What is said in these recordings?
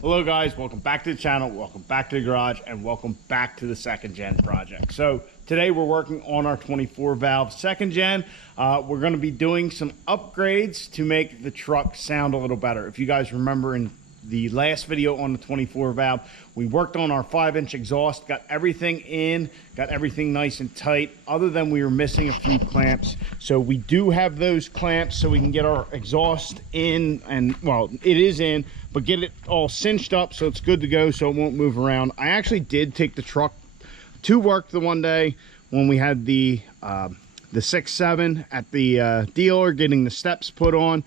Hello guys, welcome back to the channel, welcome back to the garage, and welcome back to the second gen project. So today we're working on our 24 valve second gen. We're going to be doing some upgrades to make the truck sound a little better. If you guys remember in the last video on the 24 valve, we worked on our 5-inch exhaust, got everything in, got everything nice and tight, other than we were missing a few clamps. So we do have those clamps so we can get our exhaust in, and well, it is in, but get it all cinched up so it's good to go so it won't move around. I actually did take the truck to work the one day when we had the 6.7 at the dealer getting the steps put on.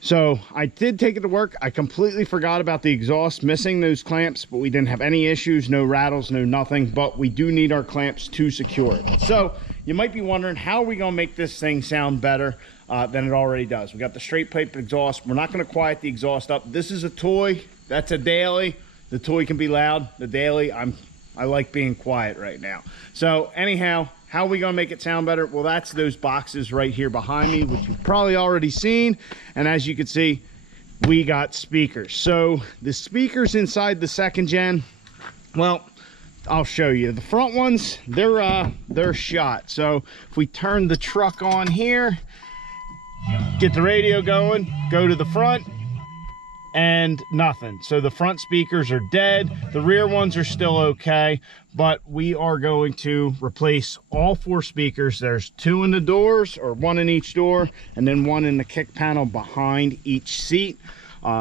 So I did take it to work. I completely forgot about the exhaust missing those clamps, but we didn't have any issues, no rattles, no nothing, but we do need our clamps to secure it. So you might be wondering, how are we gonna make this thing sound better than it already does? We got the straight pipe exhaust. We're not gonna quiet the exhaust up. This is a toy, that's a daily. The toy can be loud, the daily, I like being quiet right now. So anyhow, how are we gonna make it sound better? Well, that's those boxes right here behind me, which you've probably already seen. And as you can see, we got speakers. So the speakers inside the second gen, well, I'll show you. The front ones, they're shot. So if we turn the truck on here, get the radio going, go to the front, and nothing. So the front speakers are dead. The rear ones are still okay, but we are going to replace all 4 speakers. There's 2 in the doors, or 1 in each door, and then 1 in the kick panel behind each seat.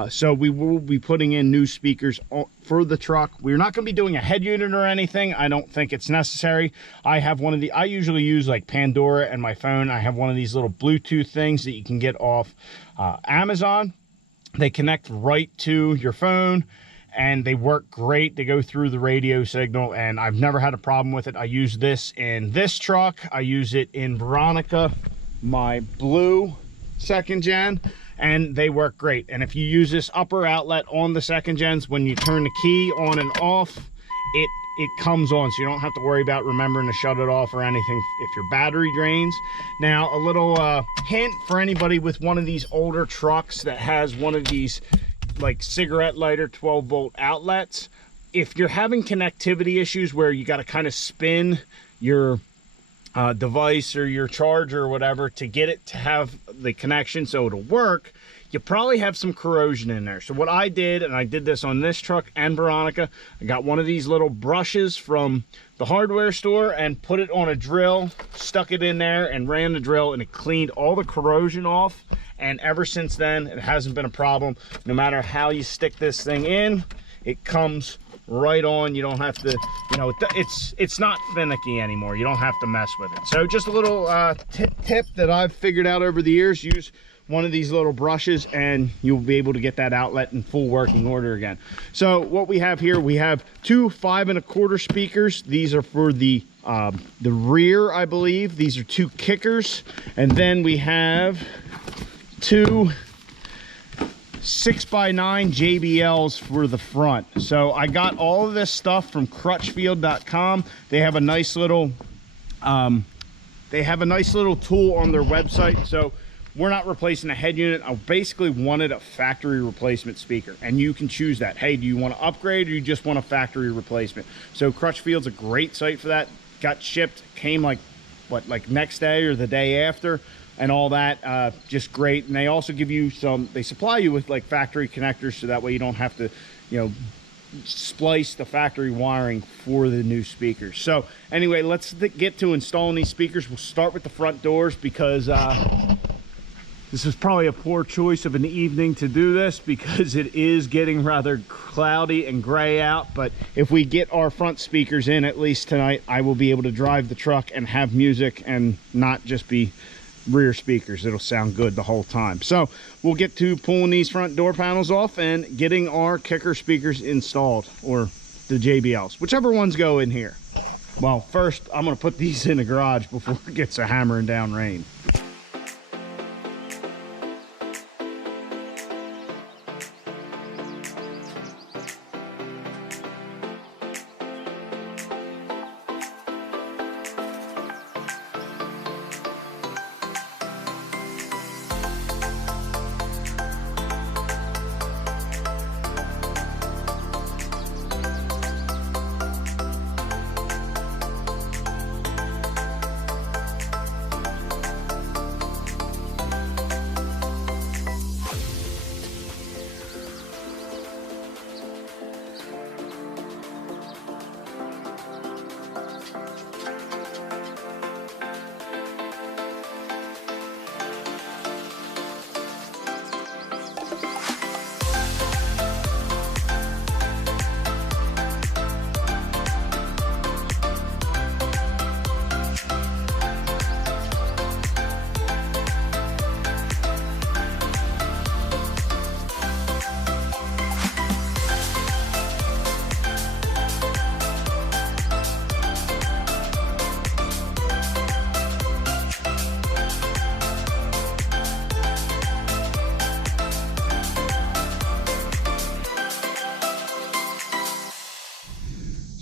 So we will be putting in new speakers for the truck. We're not going to be doing a head unit or anything. I don't think it's necessary. I have one of the, I usually use like Pandora and my phone. I have one of these little Bluetooth things that you can get off Amazon. They connect right to your phone and they work great. They go through the radio signal and I've never had a problem with it. I use this in this truck. I use it in Veronica, my blue second gen, and they work great. And if you use this upper outlet on the second gens, when you turn the key on and off, it comes on, so you don't have to worry about remembering to shut it off or anything if your battery drains. Now, a little hint for anybody with one of these older trucks that has one of these like cigarette lighter 12-volt outlets, if you're having connectivity issues where you got to kind of spin your device or your charger or whatever to get it to have the connection so it'll work, you probably have some corrosion in there. So what I did, and I did this on this truck and Veronica, I got one of these little brushes from the hardware store and put it on a drill, stuck it in there and ran the drill, and it cleaned all the corrosion off. And ever since then, it hasn't been a problem. No matter how you stick this thing in, it comes right on. You don't have to, you know, it's not finicky anymore. You don't have to mess with it. So just a little tip that I've figured out over the years: use one of these little brushes and you'll be able to get that outlet in full working order again. So what we have here, we have 2 5.25 speakers. These are for the rear, I believe. These are 2 kickers, and then we have 2 6x9 JBLs for the front. So I got all of this stuff from crutchfield.com. They have a nice little tool on their website. So we're not replacing a head unit. I basically wanted a factory replacement speaker, and you can choose that. Hey, do you want to upgrade or you just want a factory replacement? So Crutchfield's a great site for that. Got shipped, came like what, like next day or the day after, and all that. Just great. And they also give you some, they supply you with like factory connectors, so that way you don't have to, you know, splice the factory wiring for the new speakers. So anyway, let's get to installing these speakers. We'll start with the front doors because this is probably a poor choice of an evening to do this because it is getting rather cloudy and gray out. But if we get our front speakers in, at least tonight, I will be able to drive the truck and have music and not just be rear speakers. It'll sound good the whole time. So we'll get to pulling these front door panels off and getting our kicker speakers installed, or the JBLs, whichever ones go in here. Well, first I'm going to put these in the garage before it gets a hammering down rain.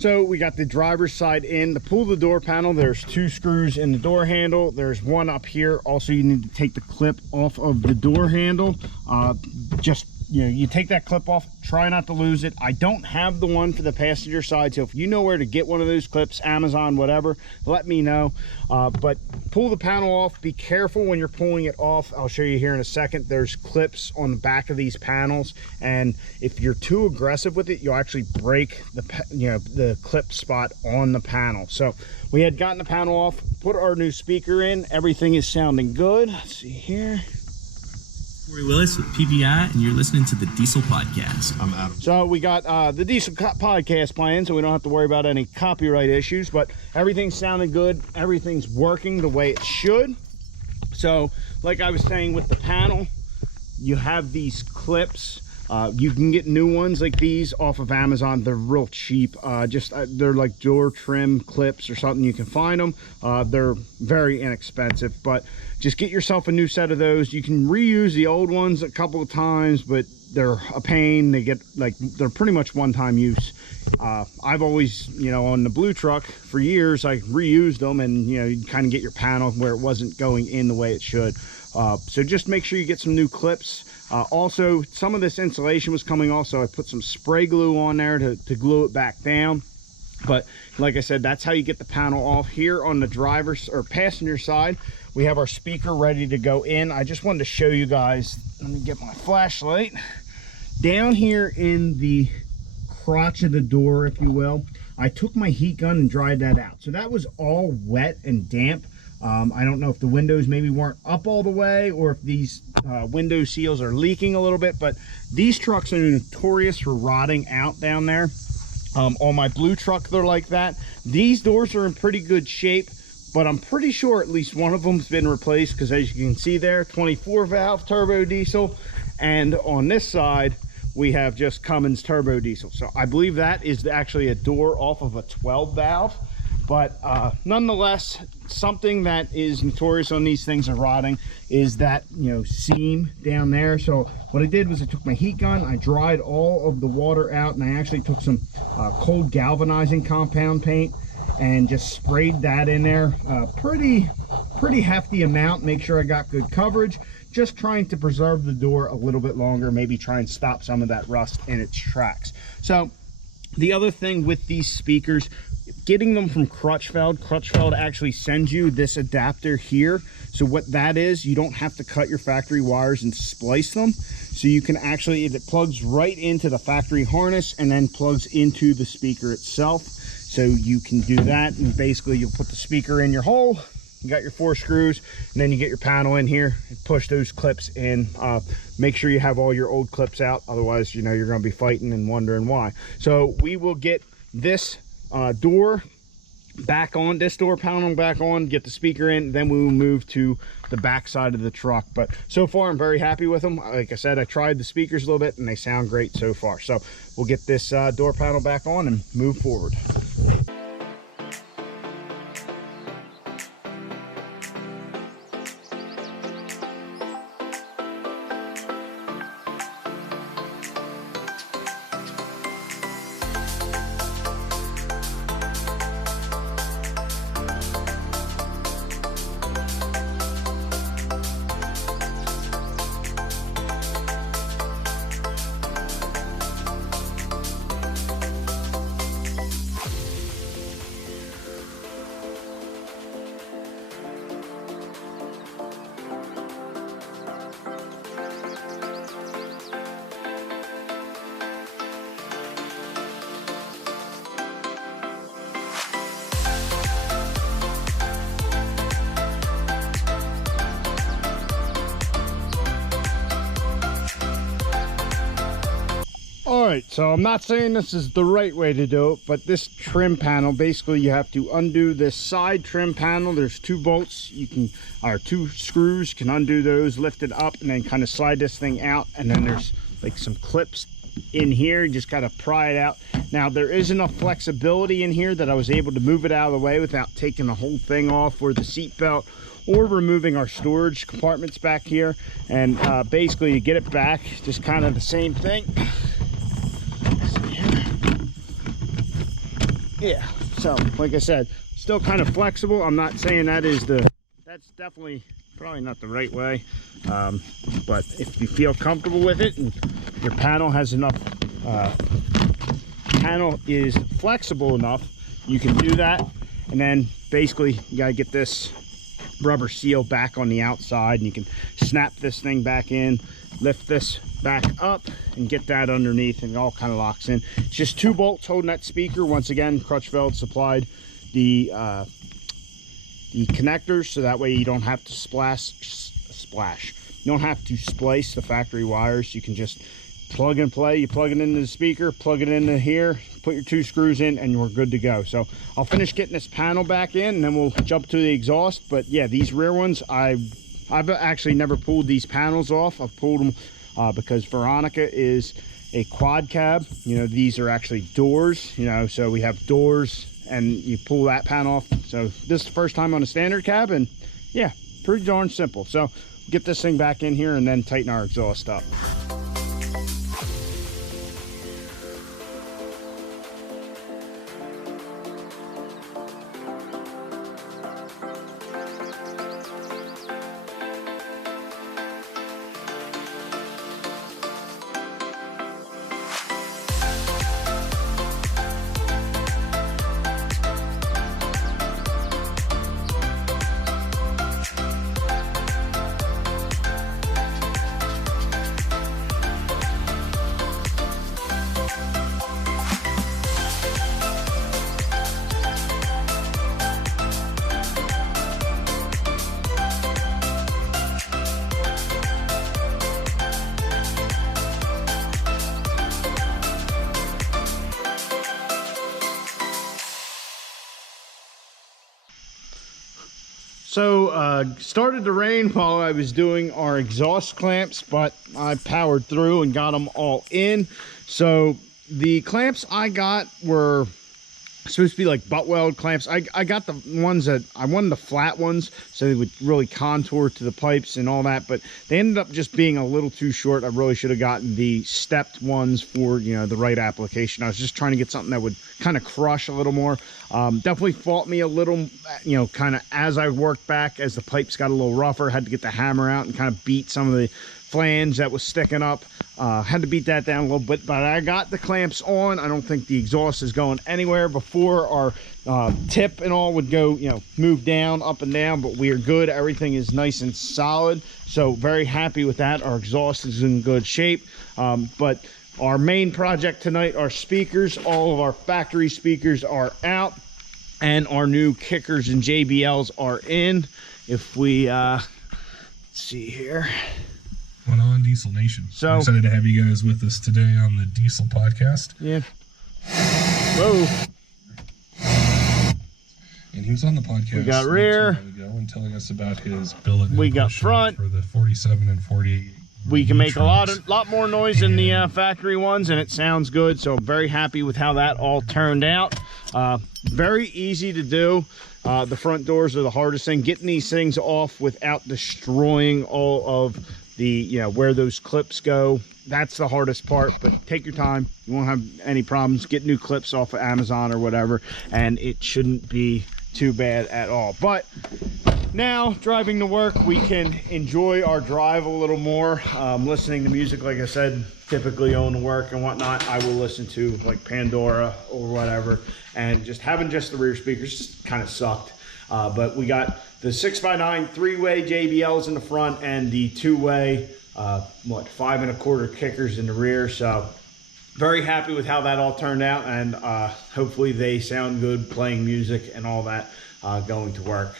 So we got the driver's side in. To pull the door panel, there's 2 screws in the door handle. There's one up here. Also, you need to take the clip off of the door handle. Just, you know, you take that clip off, try not to lose it. I don't have the one for the passenger side, so if you know where to get one of those clips, Amazon, whatever, let me know. But pull the panel off. Be careful when you're pulling it off. I'll show you here in a second. There's clips on the back of these panels, and if you're too aggressive with it, you'll actually break the clip spot on the panel. So we had gotten the panel off, put our new speaker in. Everything is sounding good. Let's see here. Corey Willis with PVI, and you're listening to the Diesel Podcast. I'm Adam. So we got the Diesel Podcast playing, so we don't have to worry about any copyright issues, but everything's sounding good. Everything's working the way it should. So like I was saying with the panel, you have these clips. You can get new ones like these off of Amazon. They're real cheap. They're like door trim clips or something. You can find them. They're very inexpensive, but just get yourself a new set of those. You can reuse the old ones a couple of times, but they're a pain. They're pretty much one-time use. I've always, on the blue truck for years, I reused them, and you kind of get your panel where it wasn't going in the way it should. So just make sure you get some new clips. Also, some of this insulation was coming off, so I put some spray glue on there to glue it back down. But like I said, that's how you get the panel off. Here on the driver's or passenger side, we have our speaker ready to go in. I just wanted to show you guys, let me get my flashlight. Down here in the crotch of the door, if you will, I took my heat gun and dried that out. So that was all wet and damp. I don't know if the windows maybe weren't up all the way, or if these window seals are leaking a little bit, but these trucks are notorious for rotting out down there. On my blue truck, they're like that. These doors are in pretty good shape, but I'm pretty sure at least one of them's been replaced, because as you can see there, 24 valve turbo diesel, and on this side we have just Cummins turbo diesel. So I believe that is actually a door off of a 12 valve. But nonetheless, something that is notorious on these things are rotting is that, seam down there. So what I did was I took my heat gun, I dried all of the water out, and I actually took some cold galvanizing compound paint and just sprayed that in there. Pretty hefty amount. Make sure I got good coverage. Just trying to preserve the door a little bit longer, maybe try and stop some of that rust in its tracks. So the other thing with these speakers, getting them from Crutchfield actually sends you this adapter here. So what that is, you don't have to cut your factory wires and splice them. So you can actually, it plugs right into the factory harness and then plugs into the speaker itself. So you can do that, and basically you'll put the speaker in your hole. You got your 4 screws, and then you get your panel in here and push those clips in. Make sure you have all your old clips out, otherwise you're going to be fighting and wondering why. So we will get this door back on, this door panel back on, get the speaker in, then we will move to the back side of the truck. But so far I'm very happy with them. Like I said, I tried the speakers a little bit and they sound great so far. So we'll get this door panel back on and move forward. All right, so I'm not saying this is the right way to do it, but this trim panel, basically you have to undo this side trim panel. There's 2 bolts, or 2 screws, can undo those, lift it up, and then kind of slide this thing out. And then there's like some clips in here, you just gotta pry it out. Now there is enough flexibility in here that I was able to move it out of the way without taking the whole thing off, or the seat belt, or removing our storage compartments back here. And basically you get it back, just kind of the same thing. Yeah, so like I said, still kind of flexible. I'm not saying that's definitely probably not the right way, but if you feel comfortable with it and your panel has enough, panel is flexible enough, you can do that. And then basically you got to get this rubber seal back on the outside, and you can snap this thing back in, lift this back up, and get that underneath, and it all kind of locks in. It's just 2 bolts holding that speaker. Once again, Crutchfield supplied the connectors, so that way you don't have to splash. You don't have to splice the factory wires. You can just plug and play. You plug it into the speaker, plug it into here, put your 2 screws in, and we're good to go. So I'll finish getting this panel back in, and then we'll jump to the exhaust. But yeah, these rear ones, I've actually never pulled these panels off. I've pulled them because Veronica is a quad cab. You know, these are actually doors, you know, so we have doors and you pull that panel off. So this is the first time on a standard cab, and yeah, pretty darn simple. So get this thing back in here and then tighten our exhaust up. So started to rain while I was doing our exhaust clamps, but I powered through and got them all in. So the clamps I got were supposed to be like butt weld clamps. I got the ones that I wanted, the flat ones, so they would really contour to the pipes and all that, but they ended up just being a little too short. I really should have gotten the stepped ones for, you know, the right application. I was just trying to get something that would kind of crush a little more. Definitely fought me a little, you know, kind of as I worked back, as the pipes got a little rougher, had to get the hammer out and kind of beat some of the flange that was sticking up. Had to beat that down a little bit, but I got the clamps on. I don't think the exhaust is going anywhere. Before, our tip and all would go, you know, move down, up and down, but we are good. Everything is nice and solid, so very happy with that. Our exhaust is in good shape. But our main project tonight, our speakers, all of our factory speakers are out, and our new kickers and JBLs are in. If we let's see here. Went on Diesel Nation. So I'm excited to have you guys with us today on the Diesel podcast. Yeah. Whoa. And he was on the podcast. We got rear. Ago and telling us about his billet. We got front for the 47 and 48. We can make a lot more noise in the factory ones, and it sounds good. So very happy with how that all turned out. Very easy to do. The front doors are the hardest thing. Getting these things off without destroying all of the, you know, where those clips go, that's the hardest part. But take your time, you won't have any problems. Get new clips off of Amazon or whatever, and it shouldn't be too bad at all. But now driving to work, we can enjoy our drive a little more. Listening to music, like I said, typically on the work and whatnot, I will listen to like Pandora or whatever, and just having just the rear speakers just kind of sucked. But we got the 6x9 3-way JBLs in the front, and the 2-way 5 1/4 kickers in the rear. So very happy with how that all turned out, and hopefully they sound good playing music and all that going to work.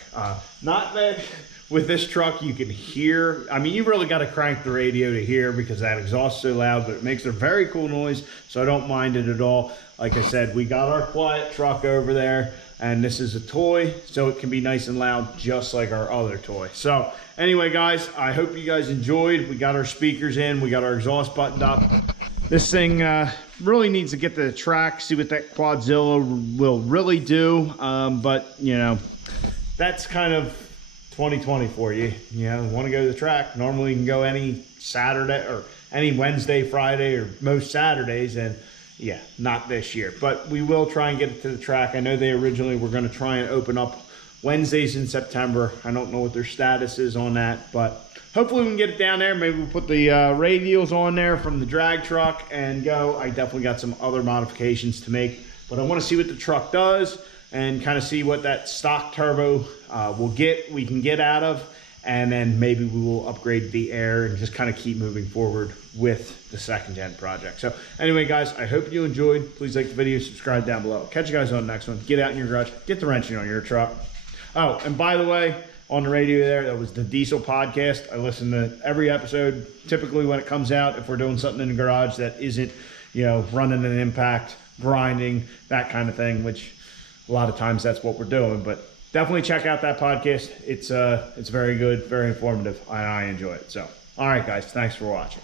Not that with this truck you can hear, I mean, you really got to crank the radio to hear, because that exhaust is so loud, but it makes a very cool noise, so I don't mind it at all. Like I said, we got our quiet truck over there, and this is a toy, so it can be nice and loud just like our other toy. So anyway, guys, I hope you guys enjoyed. We got our speakers in, we got our exhaust buttoned up. This thing really needs to get to the track, see what that Quadzilla will really do. But you know, that's kind of 2020 for you. You know, want to go to the track, normally you can go any Saturday or any Wednesday, Friday, or most Saturdays, and Yeah, not this year, but we will try and get it to the track. I know they originally were going to try and open up Wednesdays in September. I don't know what their status is on that, but hopefully we can get it down there. Maybe we'll put the radials on there from the drag truck and go. I definitely got some other modifications to make, but I want to see what the truck does and kind of see what that stock turbo we can get out of. And then maybe we will upgrade the air and just kind of keep moving forward with the second gen project. So anyway, guys, I hope you enjoyed. Please like the video, subscribe down below. Catch you guys on the next one. Get out in your garage, get the wrenching on your truck. Oh, and by the way, on the radio there, that was the Diesel podcast. I listen to every episode, typically when it comes out, if we're doing something in the garage that isn't, running an impact, grinding, that kind of thing, which a lot of times that's what we're doing. But definitely check out that podcast. It's very good, very informative. I enjoy it. So, all right, guys, thanks for watching.